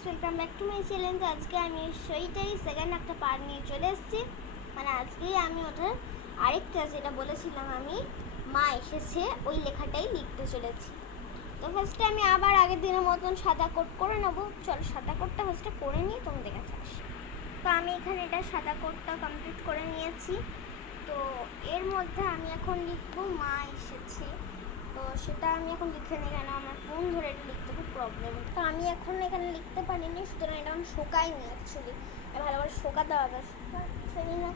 Welcome back to my channel. তো আজকে আমি সেইটাই সেকেন্ড একটা পার্ট নিয়ে চলে এসেছি। মানে আজকেই আমি ওটার আরেকটা যেটা বলেছিলাম আমি মা এসেছে ওই লেখাটাই লিখতে চলেছি। তো ফার্স্টে আমি আবার আগের দিনের মতন সাদা কোট করে নেবো। চলো সাদা কোটটা ফার্স্টে করে নিই, তোমাদের কাছে আসি। তো আমি এখানে এটা সাদা কোটটা কমপ্লিট করে নিয়েছি। তো এর মধ্যে আমি এখন লিখবো মা এসেছে। তো সেটা আমি এখন লিখে নিই, কেন আমার ফোন ধরে এটা লিখতে খুব প্রবলেম। তো আমি এখন এখানে লিখতে পারিনি, সুতরাং এটা এখন শোকায়নি অ্যাকচুয়ালি। ভালো করে শোকাতে হবে, শুকাচ্ছে না।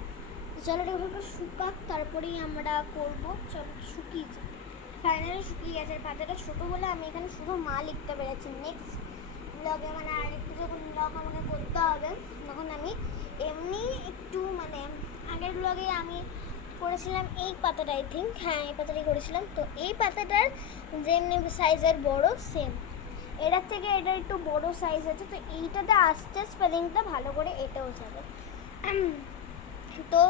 চলো এটা ভালো করে শুকাক, তারপরেই আমরা করবো। চলো শুকিয়ে যাই। ফাইনালি শুকিয়ে গেছে। পাতাটা ছোটো বলে আমি এখানে শুধু মা লিখতে পেরেছি। নেক্সট ব্লগে মানে আরেকটু যখন ব্লগ আমাকে করতে হবে তখন আমি এমনি একটু মানে আগের ব্লগে আমি করেছিলাম এই পাতাটা, আই থিঙ্ক হ্যাঁ এই পাতাটাই করেছিলাম। তো এই পাতাটার যেমনি সাইজের বড় সেম এটার থেকে এটা একটু বড় সাইজ আছে। তো এইটাতে আসতে স্পেলিংটা ভালো করে এটাও যাবে। তো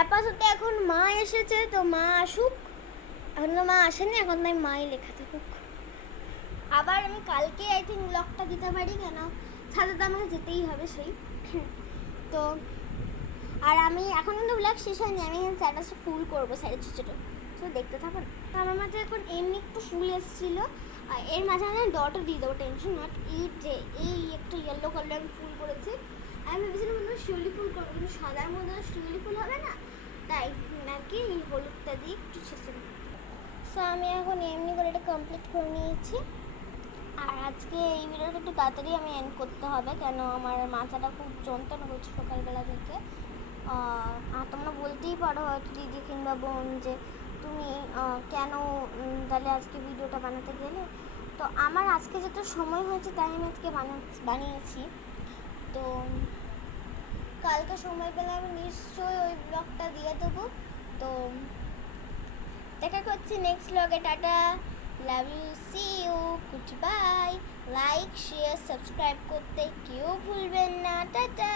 আপাতত এখন মা এসেছে, তো মা আসুক। এখন তো মা আসেনি, এখন তাই মাই লেখা থাকুক। আবার আমি কালকে আই থিঙ্ক ব্লগটা দিতে পারি, কেন সাথে তো আমাকে যেতেই হবে সেই। তো আর আমি এখন কিন্তু ব্লগ শেষ হয়নি, আমি এখানে চারটা ফুল করবো সাইডে ছোটো ছোটো। তো দেখতে থাকুন। আমার মাঝে এখন এমনি একটু ফুল এসেছিলো, আর এর মাঝে আমি ডটও দিয়ে দেবো, টেনশন নট। যে এই একটা ইয়েলো কালার আমি ফুল করেছি। আমি ভেবেছিলাম মনে শিউলি ফুল করবো, কিন্তু সাদার মধ্যে শিউলি ফুল হবে না, তাই নাকি এই হলুদটা দিয়ে একটু শেষে। সো আমি এখন এমনি করে এটা কমপ্লিট করে নিয়েছি। আর আজকে এই ভিডিওটা একটু তাড়াতাড়ি আমি এন্ড করতে হবে, কেন আমার মাথাটা খুব যন্ত্রণা করছে সকালবেলা থেকে। আর তোমরা বলতেই পারো হয়তো দিদি কিংবা বোন যে তুমি কেন তাহলে আজকে ভিডিওটা বানাতে গেলে। তো আমার আজকে যত সময় হয়েছে তাই আমি আজকে বানিয়েছি। তো কালকে সময় পেলে আমি নিশ্চয়ই ওই ব্লগটা দিয়ে দেবো। তো দেখা করছি নেক্সট ব্লগে। Tata, love you, see you, goodbye. Like share subscribe করতে কেউ ভুলবেন না। টাটা।